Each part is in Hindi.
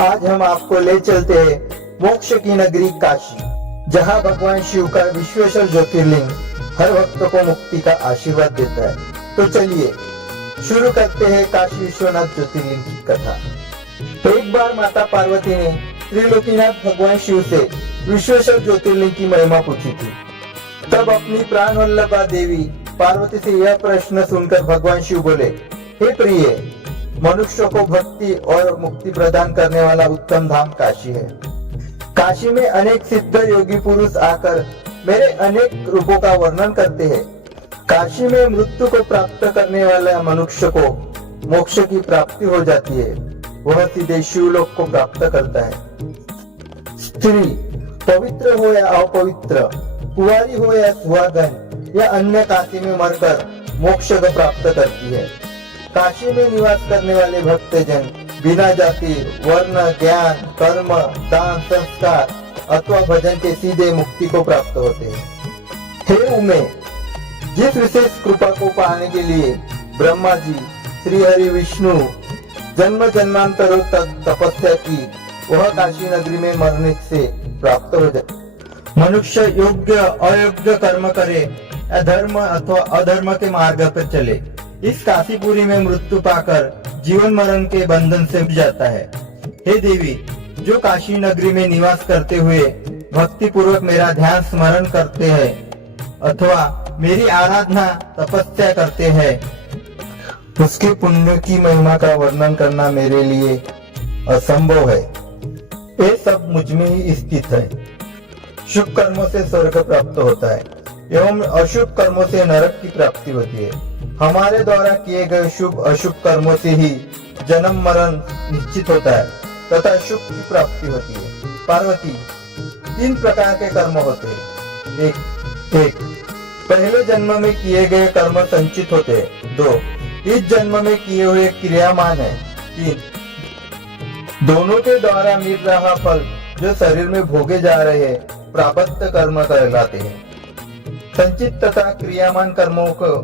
आज हम आपको ले चलते हैं मोक्ष की नगरी काशी, जहां भगवान शिव का विश्वेश्वर ज्योतिर्लिंग हर भक्त को मुक्ति का आशीर्वाद देता है। तो चलिए शुरू करते हैं काशी विश्वनाथ ज्योतिर्लिंग की कथा। एक बार माता पार्वती ने त्रिलोकीनाथ भगवान शिव से विश्वेश्वर ज्योतिर्लिंग की महिमा पूछी थी। तब अपनी प्राण वल्लभा देवी पार्वती से यह प्रश्न सुनकर भगवान शिव बोले, हे प्रिय, मनुष्य को भक्ति और मुक्ति प्रदान करने वाला उत्तम धाम काशी है। काशी में अनेक सिद्ध योगी पुरुष आकर मेरे अनेक रूपों का वर्णन करते हैं। काशी में मृत्यु को प्राप्त करने वाला मनुष्य को मोक्ष की प्राप्ति हो जाती है, वह सीधे शिवलोक को प्राप्त करता है। स्त्री पवित्र हो या अपवित्र, कुंवारी हो या सुहागन या अन्य काशी में मरकर मोक्ष को प्राप्त करती है। काशी में निवास करने वाले भक्तजन बिना जाति, वर्ण, ज्ञान, कर्म, दान, संस्कार अथवा भजन के सीधे मुक्ति को प्राप्त होते हैं। हे उमे, जिस विशेष कृपा को पाने के लिए ब्रह्मा जी, श्री हरि विष्णु जन्म जन्मांतरों तक तपस्या की, वह काशी नगरी में मरने से प्राप्त हो जाए। मनुष्य योग्य अयोग्य कर्म करे या धर्म अथवा अधर्म के मार्ग पर चले, इस काशीपुरी में मृत्यु पाकर जीवन मरण के बंधन से मुक्त जाता है। हे देवी, जो काशी नगरी में निवास करते हुए भक्ति पूर्वक मेरा ध्यान स्मरण करते हैं अथवा मेरी आराधना तपस्या करते हैं, उसके पुण्य की महिमा का वर्णन करना मेरे लिए असंभव है। ये सब मुझ में ही स्थित है। शुभ कर्मों से स्वर्ग प्राप्त होता है एवं अशुभ कर्मों से नरक की प्राप्ति होती है। हमारे द्वारा किए गए शुभ अशुभ कर्मों से ही जन्म मरण निश्चित होता है तथा शुभ की प्राप्ति होती है। पार्वती, 3 प्रकार के कर्म होते हैं। एक, पहले जन्म में किए गए कर्म संचित होते हैं। 2, इस जन्म में किए हुए क्रियामान है। 3, दोनों के द्वारा मिल रहा फल जो शरीर में भोगे जा रहे हैं प्रारब्ध कर्म कहलाते हैं। संचित तथा क्रियामान कर्मों को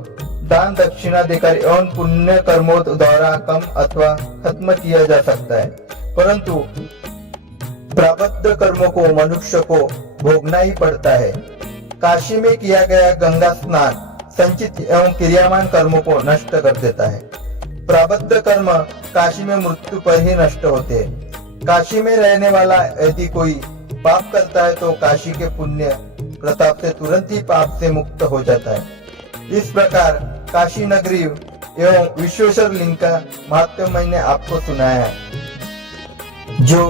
दान दक्षिणा देकर एवं पुण्य कर्मों द्वारा कम अथवा खत्म किया जा सकता है, परंतु प्रारब्ध कर्मों को मनुष्य को भोगना ही पड़ता है। काशी में किया गया गंगा स्नान संचित एवं क्रियामान कर्मों को नष्ट कर देता है। प्रारब्ध कर्म काशी में मृत्यु पर ही नष्ट होते हैं। काशी में रहने वाला यदि कोई पाप करता है तो काशी के पुण्य प्रताप से तुरंत ही पाप से मुक्त हो जाता है। इस प्रकार काशी नगरी एवं विश्वेश्वर लिंग का महत्व मैंने आपको सुनाया है। जो